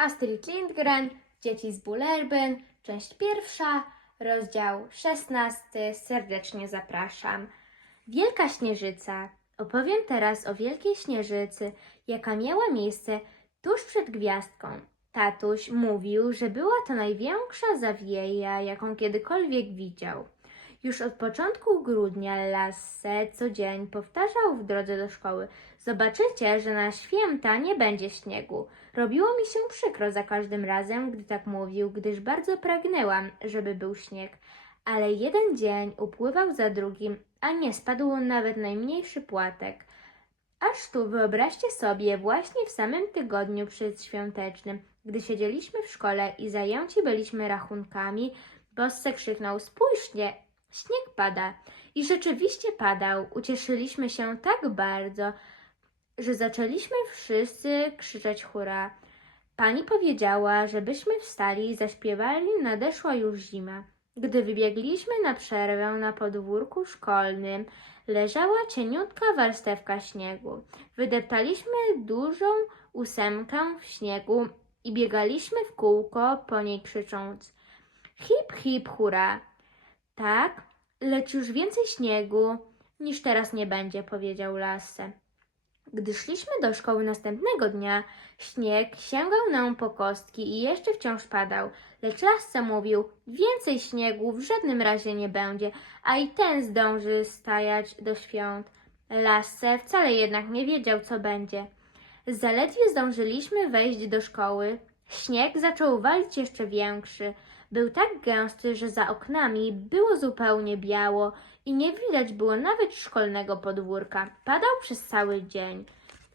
Astrid Lindgren, Dzieci z Bullerbyn, część pierwsza, rozdział szesnasty. Serdecznie zapraszam. Wielka Śnieżyca. Opowiem teraz o Wielkiej Śnieżycy, jaka miała miejsce tuż przed gwiazdką. Tatuś mówił, że była to największa zawieja, jaką kiedykolwiek widział. Już od początku grudnia Lasse co dzień powtarzał w drodze do szkoły: Zobaczycie, że na święta nie będzie śniegu. Robiło mi się przykro za każdym razem, gdy tak mówił, gdyż bardzo pragnęłam, żeby był śnieg. Ale jeden dzień upływał za drugim, a nie spadł nawet najmniejszy płatek. Aż tu wyobraźcie sobie, właśnie w samym tygodniu przedświątecznym, gdy siedzieliśmy w szkole i zajęci byliśmy rachunkami, Bosse krzyknął: Spójrzcie, śnieg pada. I rzeczywiście padał. Ucieszyliśmy się tak bardzo, że zaczęliśmy wszyscy krzyczeć hurra. Pani powiedziała, żebyśmy wstali i zaśpiewali Nadeszła już zima. Gdy wybiegliśmy na przerwę na podwórku szkolnym, leżała cieniutka warstewka śniegu. Wydeptaliśmy dużą ósemkę w śniegu i biegaliśmy w kółko po niej krzycząc hip hip hurra. Tak, lecz już więcej śniegu niż teraz nie będzie, powiedział Lasse. Gdy szliśmy do szkoły następnego dnia, śnieg sięgał nam po kostki i jeszcze wciąż padał, lecz Lasse mówił, więcej śniegu w żadnym razie nie będzie, a i ten zdąży stajać do świąt. Lasse wcale jednak nie wiedział, co będzie. Zaledwie zdążyliśmy wejść do szkoły, śnieg zaczął walić jeszcze większy. Był tak gęsty, że za oknami było zupełnie biało i nie widać było nawet szkolnego podwórka. Padał przez cały dzień.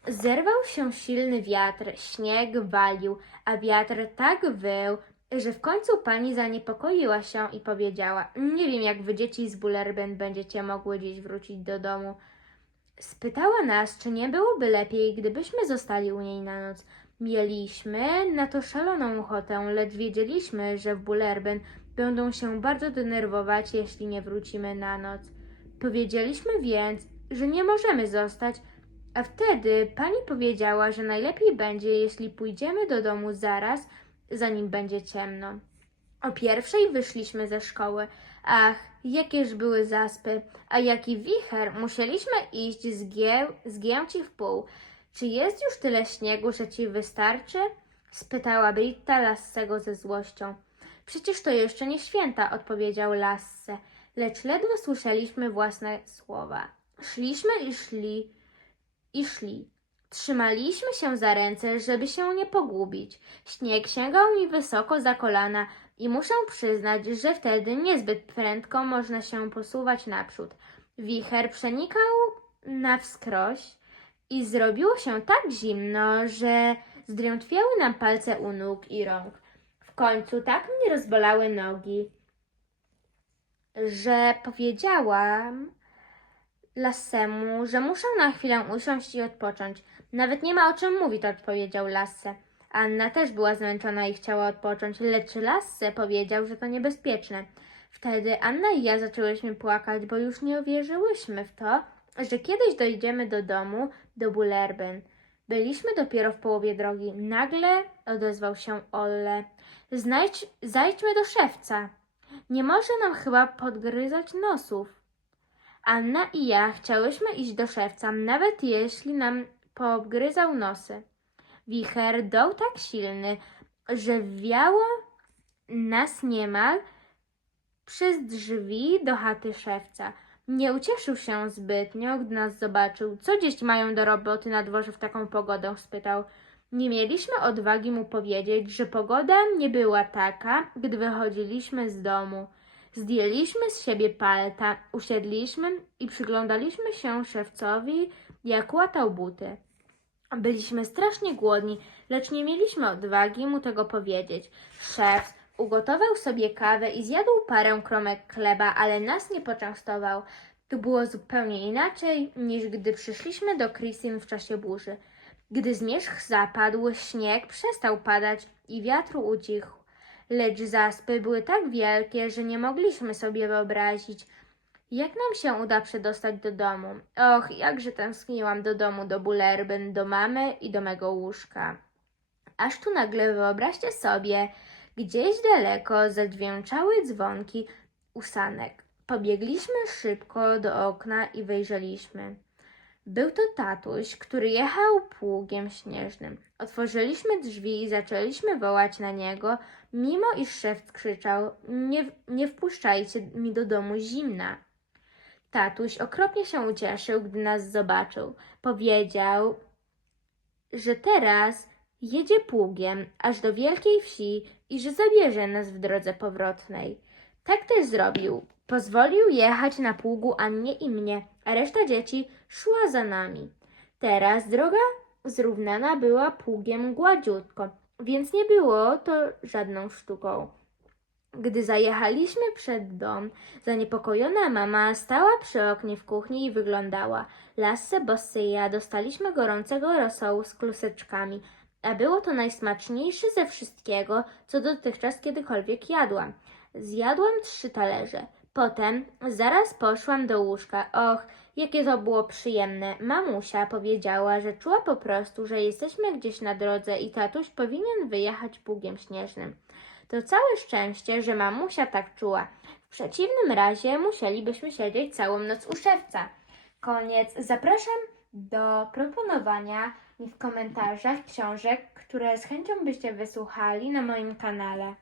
Zerwał się silny wiatr, śnieg walił, a wiatr tak wył, że w końcu pani zaniepokoiła się i powiedziała: Nie wiem, jak wy dzieci z Bullerbyn będziecie mogły dziś wrócić do domu. Spytała nas, czy nie byłoby lepiej, gdybyśmy zostali u niej na noc. Mieliśmy na to szaloną ochotę, lecz wiedzieliśmy, że w Bullerbyn będą się bardzo denerwować, jeśli nie wrócimy na noc. Powiedzieliśmy więc, że nie możemy zostać, a wtedy pani powiedziała, że najlepiej będzie, jeśli pójdziemy do domu zaraz, zanim będzie ciemno. O pierwszej wyszliśmy ze szkoły. Ach, jakież były zaspy, a jaki wicher! Musieliśmy iść zgię- zgięci w pół. Czy jest już tyle śniegu, że ci wystarczy? spytała Britta Lassego ze złością. Przecież to jeszcze nie święta, odpowiedział Lasse, lecz ledwo słyszeliśmy własne słowa. Szliśmy i szli i szli. Trzymaliśmy się za ręce, żeby się nie pogubić. Śnieg sięgał mi wysoko za kolana i muszę przyznać, że wtedy niezbyt prędko można się posuwać naprzód. Wicher przenikał na wskroś i zrobiło się tak zimno, że zdrętwiały nam palce u nóg i rąk. W końcu tak mnie rozbolały nogi, że powiedziałam Lassemu, że muszę na chwilę usiąść i odpocząć. Nawet nie ma o czym mówić, odpowiedział Lasse. Anna też była zmęczona i chciała odpocząć, lecz Lasse powiedział, że to niebezpieczne. Wtedy Anna i ja zaczęłyśmy płakać, bo już nie uwierzyłyśmy w to, że kiedyś dojdziemy do domu, do Bullerbyn. Byliśmy dopiero w połowie drogi. Nagle odezwał się Olle. Znajdź, zajdźmy do szewca. Nie może nam chyba podgryzać nosów. Anna i ja chciałyśmy iść do szewca, nawet jeśli nam poobgryzał nosy. Wicher dął tak silny, że wiało nas niemal przez drzwi do chaty szewca. Nie ucieszył się zbytnio, gdy nas zobaczył. Co dziś mają do roboty na dworze w taką pogodę? spytał. Nie mieliśmy odwagi mu powiedzieć, że pogoda nie była taka, gdy wychodziliśmy z domu. Zdjęliśmy z siebie palta, usiedliśmy i przyglądaliśmy się szewcowi, jak łatał buty. Byliśmy strasznie głodni, lecz nie mieliśmy odwagi mu tego powiedzieć. Szef ugotował sobie kawę i zjadł parę kromek chleba, ale nas nie poczęstował. Tu było zupełnie inaczej niż gdy przyszliśmy do Chrisin w czasie burzy. Gdy zmierzch zapadł, śnieg przestał padać i wiatr ucichł. Lecz zaspy były tak wielkie, że nie mogliśmy sobie wyobrazić, jak nam się uda przedostać do domu. Och, jakże tęskniłam do domu, do Bullerbyn, do mamy i do mego łóżka. Aż tu nagle wyobraźcie sobie, gdzieś daleko zadźwięczały dzwonki usanek. Pobiegliśmy szybko do okna i wejrzeliśmy. Był to tatuś, który jechał pługiem śnieżnym. Otworzyliśmy drzwi i zaczęliśmy wołać na niego, mimo iż szef krzyczał: Nie, nie wpuszczajcie mi do domu zimna. Tatuś okropnie się ucieszył, gdy nas zobaczył. Powiedział, że teraz jedzie pługiem aż do wielkiej wsi i że zabierze nas w drodze powrotnej. Tak też zrobił. Pozwolił jechać na pługu Annie i mnie, a reszta dzieci szła za nami. Teraz droga zrównana była pługiem gładziutko, więc nie było to żadną sztuką. Gdy zajechaliśmy przed dom, zaniepokojona mama stała przy oknie w kuchni i wyglądała. Lasse, Bossy i ja dostaliśmy gorącego rosołu z kluseczkami, a było to najsmaczniejsze ze wszystkiego, co dotychczas kiedykolwiek jadłam. Zjadłam trzy talerze. Potem zaraz poszłam do łóżka. Och, jakie to było przyjemne. Mamusia powiedziała, że czuła po prostu, że jesteśmy gdzieś na drodze i tatuś powinien wyjechać pługiem śnieżnym. To całe szczęście, że mamusia tak czuła. W przeciwnym razie musielibyśmy siedzieć całą noc u szewca. Koniec. Zapraszam do proponowania mi w komentarzach książek, które z chęcią byście wysłuchali na moim kanale.